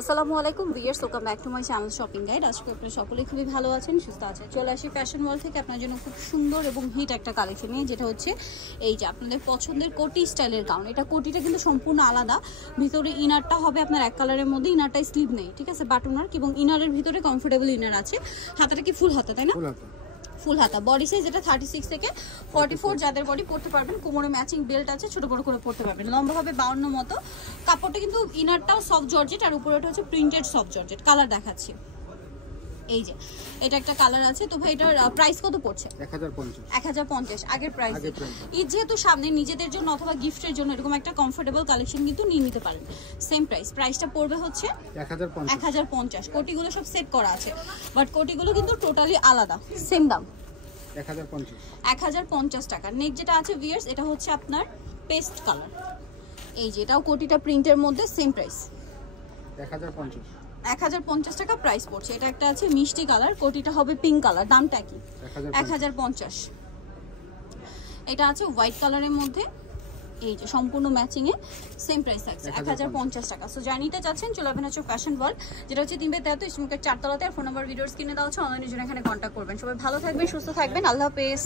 আসসালামু আলাইকুম viewers, welcome back to my channel shopping guide. আজকে আপনারা সকলেই খুবই ভালো আছেন, সুস্থ আছেন। চলে আসি ফ্যাশন ওয়ার্ল্ড থেকে আপনার জন্য খুব সুন্দর এবং হিট একটা কালেকশন নিয়ে, যেটা হচ্ছে এই যে আপনাদের পছন্দের কোটি স্টাইলের গাউন। এটা কোটিটা কিন্তু সম্পূর্ণ আলাদা। ভিতরে ইনারটা হবে আপনার এক কালারের মধ্যে, ইনারটাই স্লিভ নেই, ঠিক আছে, বাটন ওয়ার্ক এবং ইনারের ভিতরে কমফোর্টেবল ইনার আছে। হাতাটা কি ফুল হাতা, তাই না? ফুল হাতা। বডি সাইজ এটা 36 থেকে 44, যাদের বডি পড়তে পারবেন। কোমরে ম্যাচিং বেল্ট আছে, ছোট বড় করে পড়তে পারবেন। লম্বা হবে 52 মতো। কাপড়টা কিন্তু ইনারটাও সফট জর্জেট, আর উপরে এটা হচ্ছে প্রিন্টেড সফট জর্জেট। কালার দেখাচ্ছি, এই যে এটা একটা কালার আছে। তো ভাই এটার প্রাইস কত পড়ছে? 1050। আগের প্রাইস। ঈদ যেহেতু সামনে, নিজেদের জন্য অথবা গিফটের জন্য এরকম একটা কমফোর্টেবল কালেকশন কিন্তু নিয়ে নিতে পারেন। সেম প্রাইস, প্রাইসটা পড়বে হচ্ছে 1050। কোটিগুলো সব সেট করা আছে, বাট কোটিগুলো কিন্তু টোটালি আলাদা। সেম দাম 1050 টাকা। নেক্সট যেটা আছে ভিউয়ার্স, এটা হচ্ছে আপনার পেস্ট কালার। এই যে এটাও কোটিটা প্রিন্টের মধ্যে, সেম প্রাইস 1050 টাকা প্রাইস পড়ছে। এটা একটা আছে মিষ্টি কালার, কোটিটা হবে পিঙ্ক কালার, দামটা কি? 1050। এটা আছে হোয়াইট কালারের মধ্যে, এই যে সম্পূর্ণ ম্যাচিং এ, সেম প্রাইস থাকছে 1050 টাকা। সো জানিতে চাচ্ছেন, চলে আসবেন হচ্ছে ফ্যাশন ওয়ার্ল্ড, যেটা হচ্ছে 3/73 স্টুমকের 4 তলাতে। আর ফোন নাম্বার ভিডিওর স্ক্রিনে দেওয়া আছে, অনলাইনে জন্য এখানে কন্ট্যাক্ট করবেন। সবাই ভালো থাকবেন, সুস্থ থাকবেন, আল্লাহ হাফেজ।